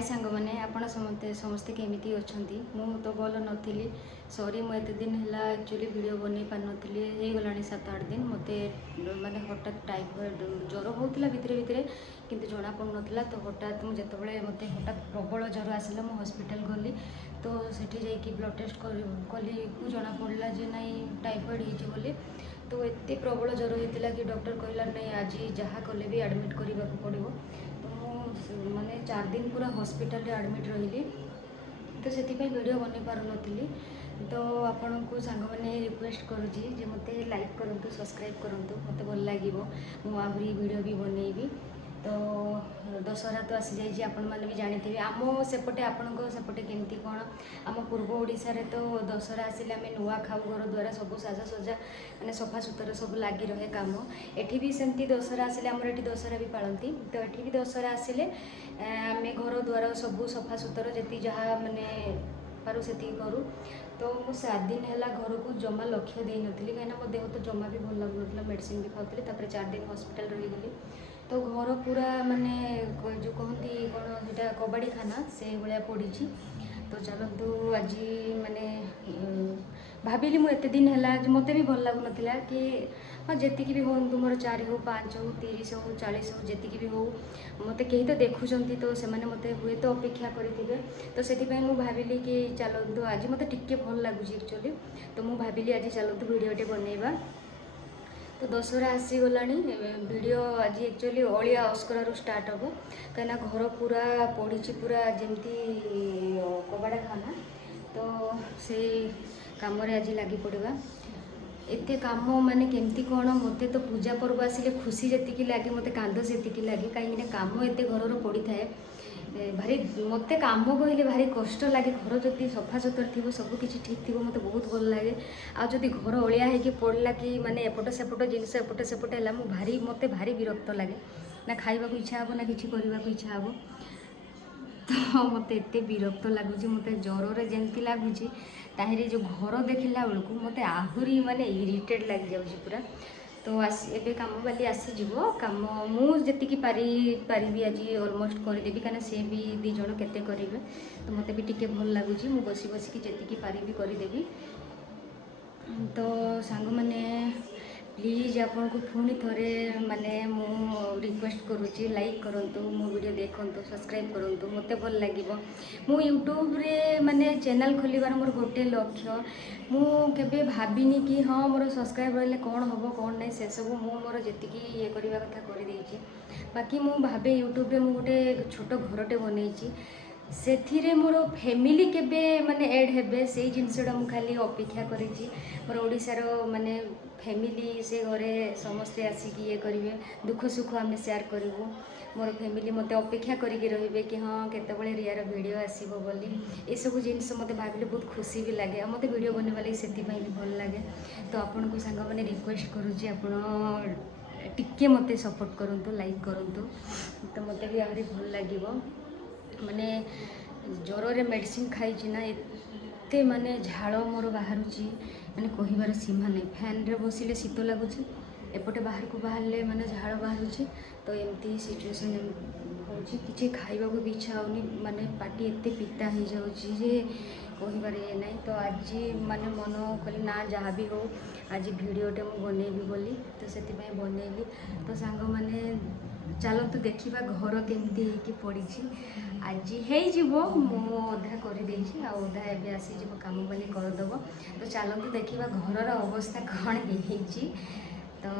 हाय सांग मैंने आपण समस्ते समस्ते केमिति अछंती मु तो भल नथिली सॉरी मु एते दिन हैला एक्चुअली वीडियो बनै पार नथिली हे गलानी 7-8 दिन मते माने हठात टाइफॉइड ज्वर होतला भितरे भितरे किंतु जना पड़ नथिला तो हठात मु जेतबेले मते हठात प्रबल ज्वर आसिला मु हॉस्पिटल गली तो सेठी जाई ब्लड टेस्ट कली को जना पड़ला जे नाई टाइफॉइड हिची बोली तो एते प्रबल ज्वर होता कि डॉक्टर कहला नहीं आज जहाँ कले भी एडमिट करने को पड़ो तो माने 4 दिन पूरा हॉस्पिटल रे एडमिट रही तो से वीडियो बन पार नी तो आपण को सांग मैंने रिक्वेस्ट करुँची जे मते लाइक करूँ सब्सक्राइब करूँ मत भल लगे मुझे वीडियो भी बनईबी तो दशहरा तो आसी जाइए आपण मैंने भी जानी आम सेपटे आपण सेपटे केमती कौन आम पूर्व ओडिशा रे तो दशहरा आसिले आम नुआ खाऊ घर द्वारा सब साजसजा मैंने सफा सुतरा सब लगी रहे काम एठी भी सेमती दशहरा आसिले आमर एठी दशहरा भी पालती तो एठी भी दशहरा आसिले आम घर द्वारा सब सफा सुतरा जी जहाँ मैंने पारू से करूँ तो मु 7 दिन है घर को जमा लक्ष्य दे नी कहीं मो देह तो जमा भी भल लगुना मेडिसिन भी खाऊली 4 दिन हॉस्पिटल रहीगली तो घर पूरा माने जो कहती कौन जो कबाड़ी खाना से भाया पड़ी तो चलतु आज माने भाविली मुझे दिन है मत भी भल लगुन कि हाँ जी भी हो मोर 4 हो 5 हो 30 हो 40 हो जी भी हो मत कहीं तो देखुं तो से मत हुए तो अपेक्षा करेंगे तो से भाविली कि चलतु आज मत टिके भल लगुच एक्चुअली तो मुझे भाविली आज चलतु वीडियोटे बनइबा तो दशहरा आसीगला वीडियो आज एक्चुअली अलिया अस्करू स्टार्ट हम कहीं घर पूरा पड़ी पूरा जमती कबाड़ा खाना तो से कम आज लगी पड़ा एते काम माने केमती कौन मत तो पूजा पर्व आसिले खुशी जी लगे मत कांद से लगे कहीं काम एत घर पड़ी थाए भारी मत काम कहले भारी कष्ट लगे घर जदि सफा सुतर थी सबकि ठीक थी मत बहुत भल लगे आज घर अलिया हो पड़ा कि माने एपट सेपट जिनस एपट सेपट है भारी मत भारी विरक्त लगे ना खाइबा इच्छा हे ना कि करने को इच्छा हे तो मत एत विरक्त लगुच मत ज्वर जमती लगुच ताहरी जो घर देखला बेलू मत आहरी माने इरिटेट लग जाऊँ पूरा तो एबे काम वाली आसीज कम मुझे पारि आज अलमोस्ट करदेवी कहीं सी भी दी जन केते करेंगे तो मत भी टिके भल लगुच मु बसी बसिकी जी पारि करदेवी तो सांग मैंने प्लीज आपन को पुणी थरे माने मु रिक्वेस्ट करुँची लाइक करंतु मो वीडियो देखंतु सब्सक्राइब करंतु मते भल लागिवो मु यूट्यूब रे माने चैनल खोलिबार मोर गोटे लक्ष्य मु केबे भाबिनी कि हाँ मोर सब्सक्राइब रहले कौन हम कौन नहीं से सब मु मोर जेतिकी ये करबा कथा कर देछि बाकी मु भाबे यूट्यूब रे मु गोटे छोट घरटे बनैछि से मोर फैमिली केबे माने ऐड हेबे से जिनसटा मु खाली अपेक्षा करिछि मोर ओडिसार माने फैमिली से घरे समस्ते आसिकी ये करेंगे दुख सुख आम शेयर करूँ मोर फैमिली मत अपेक्षा करिकी रहिबे कि हाँ केतबेले रियार वीडियो आसीबो बोली ए सब जिनस मते भाबिले बहुत खुशी भी लगे मते वीडियो बनवा लगी सेति पई भी भल लगे तो आपन को सांग माने रिक्वेस्ट करूची आपन टिके मते सपोर्ट करंतु लाइक करंतु तो मते भी आहुरी भल लागिवो माने ज्वर रे मेडिसिन खाई ना एते माने झाड़ मोर बाहरुची माने कहिबार सीमा नहीं फैन रे बसिले शीत लगुच एपटे बाहर को बाहर माने झाड़ बाहरुची तो एमती सिचुएसन होची किछि खाइबा को भी इच्छा होनी माने पाटी एते पिता हो जाउची जे कहिबार ये नहीं तो आज माने मन कली ना जहाँ भी हो आज वीडियोटे मु बनैबी बोली तो सेति बनैली तो सांग माने चलतु देखा घर केमती होगी पड़ी आज हो अधा करदे अधा एवं आसीज कम वाली करदेव तो चलतु देखा घर अवस्था कौन है तो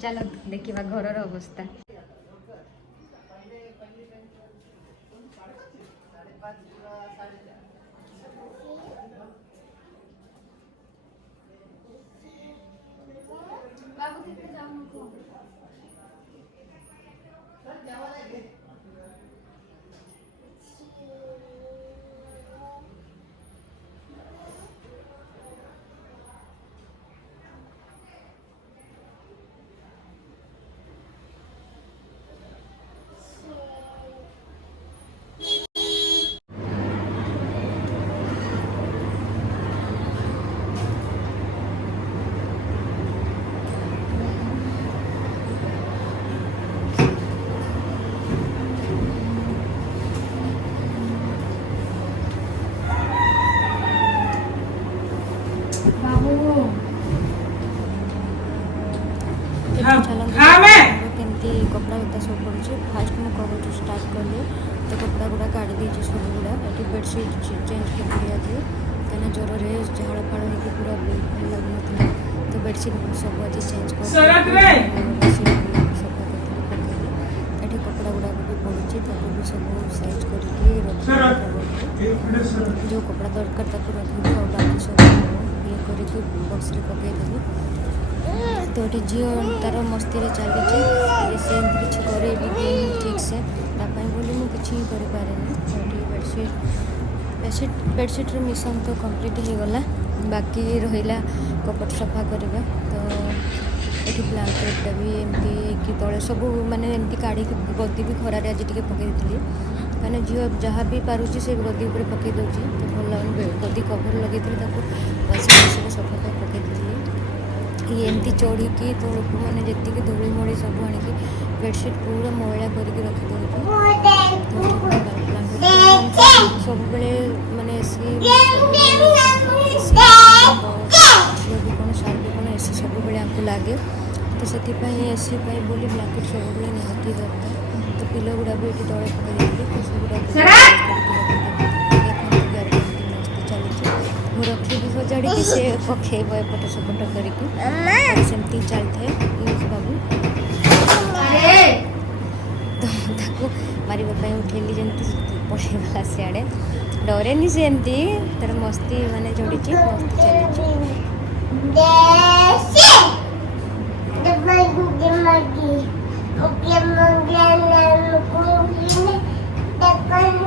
चलतु देखा घर अवस्था करूँ फास्ट मुझे कवर स्टार्ट कली तो कपड़ा गुड़ा काढ़ी देती सब गुड़ा ये बेडसीट चेंज कर दिया कहीं ज्वर झाड़ फाड़ हो पूरा भल लगुन तो बेडसीट सब आज चेंज कर सफा करी ये कपड़ा गुड़ाक भी पड़ी भी सब साइज करके जो कपड़ा दरकार ताको रखी और बाकी सब ये करके बक्स रे पकईदेवी तो ये झील तार मस्ती चली से किसी करे भी ठीक से बोली मुझे किसी करें बेडसीट्र मिशन तो कम्प्लीट हो गला बाकी रहा कपट सफा करवा तो ये ब्लांकेटा भी एमती तले सब माने एमती काढ़ी गदी भी खरारे आज टे पकई थी मैंने झील जहाँ भी पारुची से गदी उपर पकई दूसरी तो भल लगुन गदी कभर लगे वाशिंग मशीन सफा पकई दी ये एमती चढ़ी तौक मैंने जी धूली मोड़ी सब आनिकी बेडसीट पूरा मैला करके रखी सब माने भी कौन सार भी कौन एसी सब आमको लगे तो से एसी बोली ब्लांकेट सब निहाती दरकार तो पिलो गुड़ा भी ये तले पकई तो सब गुड़ा चली रखी सजाड़ी से पखेब एपट सेपट करमती चलता है बाबू तो मारे उठेली जमी पड़ेगा सियाड़े डरेनि से एमती तार मस्ती माने जोड़ी मस्ती चली